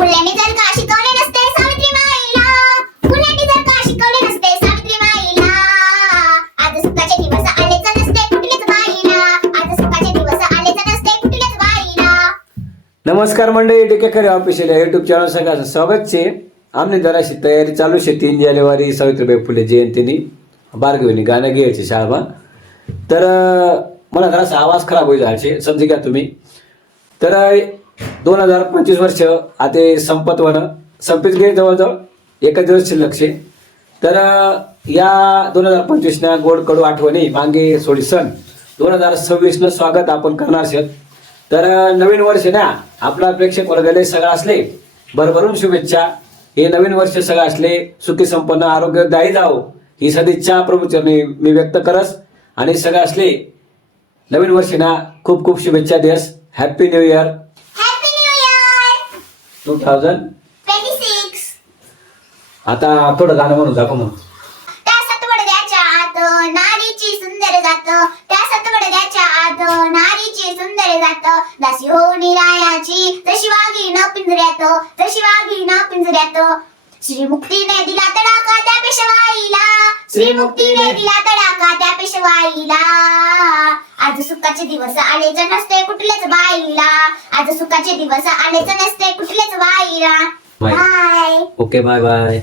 फुल्याने जर का शिकवले नसते सावित्री माईला. फुल्याने जर का शिकवले नसते सावित्री माईला. आज सुखाचे दिवस आलेच नसते बाईला. आज सुखाचे दिवस आलेच नसते बाईला. नमस्कार मंडळी डेकेकर ऑफिशियल युट्यूब चॅनल सांगा स्वागत आहे. आमने जराशी तयारी चालू आहे. तीन जानेवारी सावित्रीबाई फुले जयंतीनी. बारगवीनी गाणं घ्यायचे शाळा. तर मला जरासा आवाज खराब होईल समजी घ्या तुम्ही? तर दोन हजार पंचवीस वर्ष आता संपत वन. संपत गेले जवळजवळ एकच दिवस शिल्लक शे. तर या दोन हजार पंचवीसना गोड कडू आठवणी मागे सोडी सण. दोन हजार सव्वीसनं स्वागत आपण करणार आहोत तर नवीन वर्ष ना आपला प्रेक्षक वर्गाने सगळं असले भरभरून शुभेच्छा. हे नवीन वर्ष सगळं असले सुखी संपन्न आरोग्यदायी जावो. ही सदिच्छा प्रभूचरणी मी व्यक्त करस. आणि सगळं असले नवीन वर्ष ना खूप खूप शुभेच्छा देस. Happy new happy new year two thousand twenty six आता थोडं गाणं म्हणून दाखव म्हणून. त्या सतवडद्याच्या आत नारीची सुंदर जात. त्या सतवडद्याच्या आत नारीची सुंदर जात. दासी हो निरायाची तशी वाघी न पिंजऱ्यात. तशी वाघी न पिंजऱ्यात. श्रीमुक्तीने दिला तडाखा त्या पेशवाईला. श्रीमुक्तीने दिला तडाखा त्या पेशवाईला. आज सुखाचे दिवस आलेच नसते कुठलेच बाईला. आज सुखाचे दिवस आलेच नसते कुठलेच bye. Bye. Okay bye bye.